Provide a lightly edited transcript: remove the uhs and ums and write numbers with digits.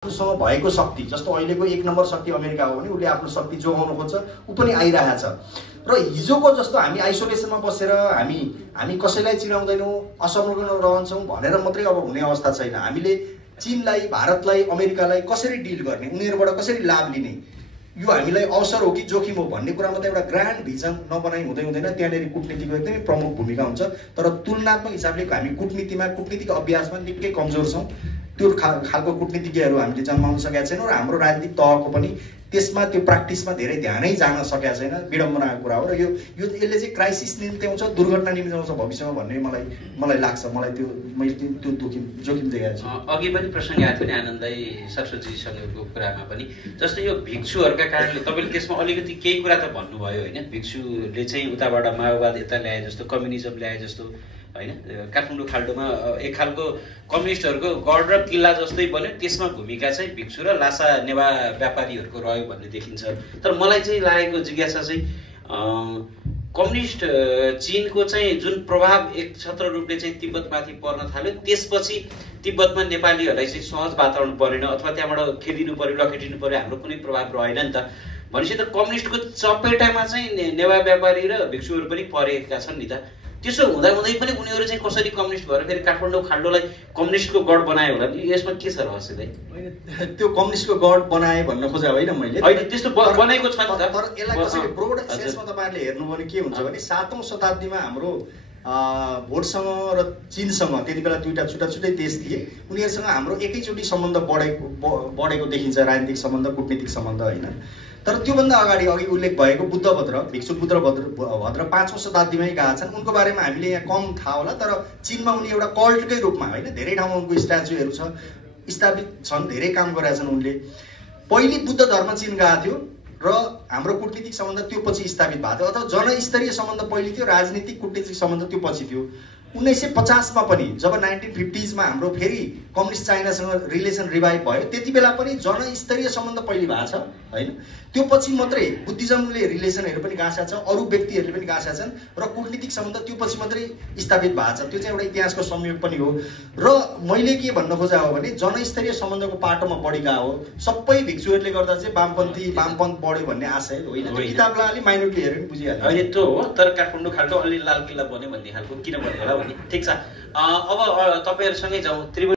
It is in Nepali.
आफूसँग भएको शक्ति जस्तो अहिलेको एक नम्बर शक्ति अमेरिका हो भने उसले आफ्नो शक्ति जोगाउन खोज्छ, ऊ पनि आइरहेको छ। र हिजोको जस्तो हामी आइसोलेसनमा बसेर हामी कसैलाई चिनाउँदैनौँ, असमग्र रहन्छौँ भनेर मात्रै अब हुने अवस्था छैन। हामीले चीनलाई, भारतलाई, अमेरिकालाई कसरी डिल गर्ने, उनीहरूबाट कसरी लाभ लिने, यो हामीलाई अवसर हो कि जोखिम हो भन्ने कुरामा त एउटा ग्रान्ड भिजन नबनाइ हुँदैन। त्यहाँनिर कूटनीतिको एकदमै प्रमुख भूमिका हुन्छ। तर तुलनात्मक हिसाबले हामी कूटनीतिक अभ्यासमा निकै कमजोर छौँ। त्यो खालको कूटनीतिज्ञहरू हामीले जन्माउन सकेका छैनौँ र हाम्रो राजनीतिक तहको पनि त्यसमा त्यो प्र्याक्टिसमा धेरै ध्यानै जान सकेका छैन। विडम्बनाको कुरा हो र यसले चाहिँ क्राइसिस निम्त्याउँछ, दुर्घटना निम्त्याउँछ भविष्यमा भन्ने मलाई लाग्छ। मैले त्यो जोखिम देखेको छु। अघि पनि प्रसङ्ग आएको थियो नि आनन्दलाई सरस्वतीसँगको कुरामा पनि, जस्तो यो भिक्षुहरूका कारणले तपाईँले त्यसमा अलिकति केही कुरा त भन्नुभयो होइन। भिक्षुले चाहिँ उताबाट माओवाद यता ल्याए जस्तो, कम्युनिजम ल्याए जस्तो होइन। काठमाडौँ खाल्डोमा एक खालको कम्युनिस्टहरूको गढ र किल्ला जस्तै बन्यो, त्यसमा भूमिका चाहिँ भिक्षु र लासा नेवा व्यापारीहरूको रह्यो भन्ने देखिन्छ। तर मलाई चाहिँ लागेको जिज्ञासा चाहिँ कम्युनिस्ट चीनको चाहिँ जुन प्रभाव एकछत्र रूपले चाहिँ तिब्बतमाथि पर्न थाल्यो, त्यसपछि तिब्बतमा नेपालीहरूलाई चाहिँ सहज वातावरण बनेन अथवा त्यहाँबाट खेदिनु पर्यो, लखेटिनु पर्यो, हाम्रो कुनै प्रभाव रहेन नि त। भनेपछि त कम्युनिस्टको चपेटामा चाहिँ नेवा व्यापारी र भिक्षुहरू पनि परेका छन् नि त। त्यसो हुँदाहुँदै पनि उनीहरू चाहिँ कसरी कम्युनिस्ट भएर फेरि काठमाडौँ खाल्डोलाई कम्युनिस्टको गढ बनायो होला? यसमा के छ रहस्य चाहिँ? त्यो कम्युनिस्टको गढ बनाए भन्न खोजे होइन मैले, होइन त्यस्तो बनेको छ नि त। तर यसलाई कसरी ब्रोड सेन्समा तपाईँहरूले हेर्नु भने के हुन्छ भने 7औं शताब्दीमा हाम्रो भोटसँग र चीनसँग त्यति बेला दुईटा छुट्टै देश थिए। उनीहरूसँग हाम्रो एकैचोटि सम्बन्ध बढेको देखिन्छ, राजनीतिक सम्बन्ध, कूटनीतिक सम्बन्ध होइन। तर त्योभन्दा अगाडि उल्लेख भएको भिक्षु बुद्धभद्र 5औं शताब्दीमै गएका छन्। उनको बारेमा हामीले यहाँ कम थाहा होला, तर चीनमा उनी एउटा कल्टकै रूपमा होइन, धेरै ठाउँमा उनको स्ट्याचुहरू छ, स्थापित छन्, धेरै काम गरेका छन् उनले। पहिले बुद्ध धर्म चीन गएको थियो र हाम्रो कूटनीतिक सम्बन्ध त्यो पछि स्थापित भएको थियो, अथवा जनस्तरीय सम्बन्ध पहिले थियो, राजनीतिक कूटनीतिक सम्बन्ध त्यो पछि थियो। 1950 मा पनि जब 1950s मा हाम्रो फेरि कम्युनिस्ट चाइनासँग रिलेसन रिभाइभ भयो, त्यति बेला पनि जनस्तरीय सम्बन्ध पहिले भएको छ होइन। त्यो पछि मात्रै बुद्धिज्मले रिलेसनहरू पनि गाँसेका छ, अरू व्यक्तिहरूले पनि गाँसेका छन् र कूटनीतिक सम्बन्ध त्यो पछि मात्रै स्थापित भएको छ। त्यो चाहिँ एउटा इतिहासको संयोग पनि हो। र मैले के भन्न खोजा हो भने जनस्तरीय सम्बन्धको पाटोमा बढी गएको हो। सबै भिक्षुहरूले गर्दा चाहिँ वामपन्थ बढ्यो भन्ने आशय होइन। त्यो किताबलाई अलिक माइनोरिटीले हेरेर पनि बुझिहाल्छ। अहिले त्यो हो, तर काठमाडौँ खाल्डो अलि लाल किल्ला बन्यो भन्ने खालको किन बन्यो होला भन्ने। ठिक छ, अब तपाईँहरूसँगै जाउँ।